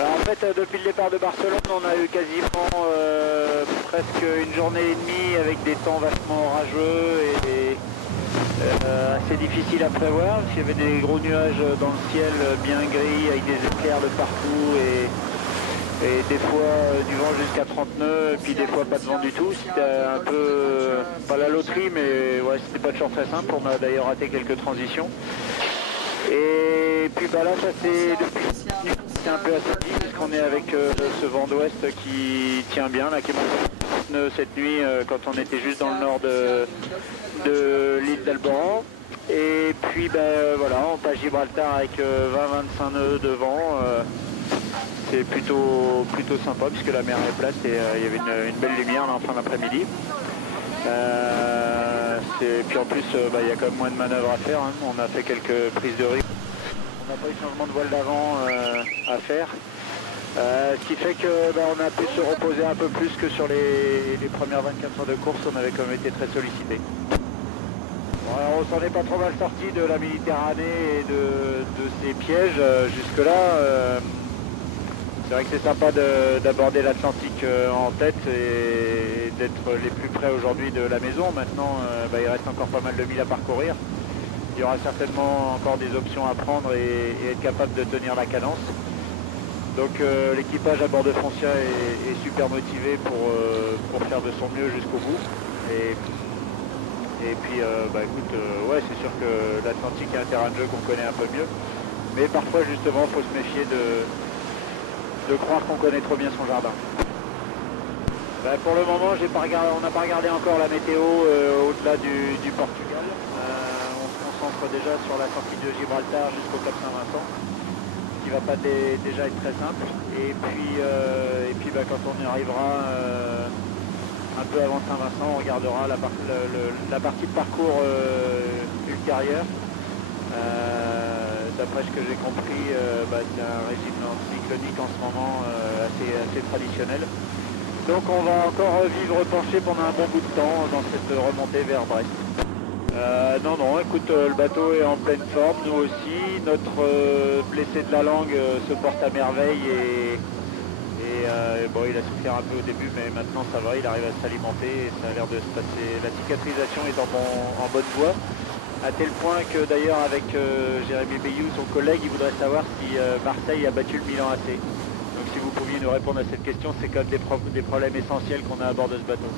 En fait, depuis le départ de Barcelone, on a eu quasiment presque une journée et demie avec des temps vachement orageux et assez difficiles à prévoir, parce qu'il y avait des gros nuages dans le ciel bien gris avec des éclairs de partout et des fois du vent jusqu'à 30 nœuds et puis des fois pas de vent du tout. C'était un peu, pas la loterie, mais ouais, c'était pas toujours très simple. On a d'ailleurs raté quelques transitions. Et puis bah là, ça c'est depuis c'est un peu assoupli puisqu'on est avec ce vent d'ouest qui tient bien, là, qui est monté cette nuit quand on était juste dans le nord de l'île d'Alboran. Et puis ben voilà, on passe Gibraltar avec 20-25 nœuds de vent. C'est plutôt sympa puisque la mer est plate et il y avait une belle lumière là, en fin d'après-midi. Puis en plus, il y a quand même moins de manœuvres à faire. Hein. On a fait quelques prises de rythme. On n'a pas eu de changement de voile d'avant à faire. Ce qui fait que on a pu se reposer un peu plus que sur les premières 24 heures de course. On avait quand même été très sollicité. Bon, alors on s'en est pas trop mal sorti de la Méditerranée et de ces pièges jusque-là. C'est vrai que c'est sympa d'aborder l'Atlantique en tête et d'être les plus près aujourd'hui de la maison. Maintenant, il reste encore pas mal de milles à parcourir. Il y aura certainement encore des options à prendre et être capable de tenir la cadence. Donc l'équipage à bord de Foncia est super motivé pour faire de son mieux jusqu'au bout. Et puis, écoute, ouais, c'est sûr que l'Atlantique est un terrain de jeu qu'on connaît un peu mieux. Mais parfois, justement, il faut se méfier de croire qu'on connaît trop bien son jardin. Pour le moment, on n'a pas regardé encore la météo au-delà du Portugal. On se concentre déjà sur la sortie de Gibraltar jusqu'au Cap Saint-Vincent, qui va pas déjà être très simple. Et puis quand on y arrivera un peu avant Saint-Vincent, on regardera la partie de parcours ultérieure. D'après ce que j'ai compris, c'est un régime cyclonique en ce moment assez traditionnel. Donc on va encore vivre penché pendant un bon bout de temps dans cette remontée vers Brest. Non, écoute, le bateau est en pleine forme, nous aussi. Notre blessé de la langue se porte à merveille il a souffert un peu au début, mais maintenant ça va, il arrive à s'alimenter et ça a l'air de se passer. La cicatrisation est en bonne voie. À tel point que d'ailleurs avec Jérémy Bayou, son collègue, il voudrait savoir si Marseille a battu le Milan AC. Donc si vous pouviez nous répondre à cette question, c'est quand même des problèmes essentiels qu'on a à bord de ce bateau.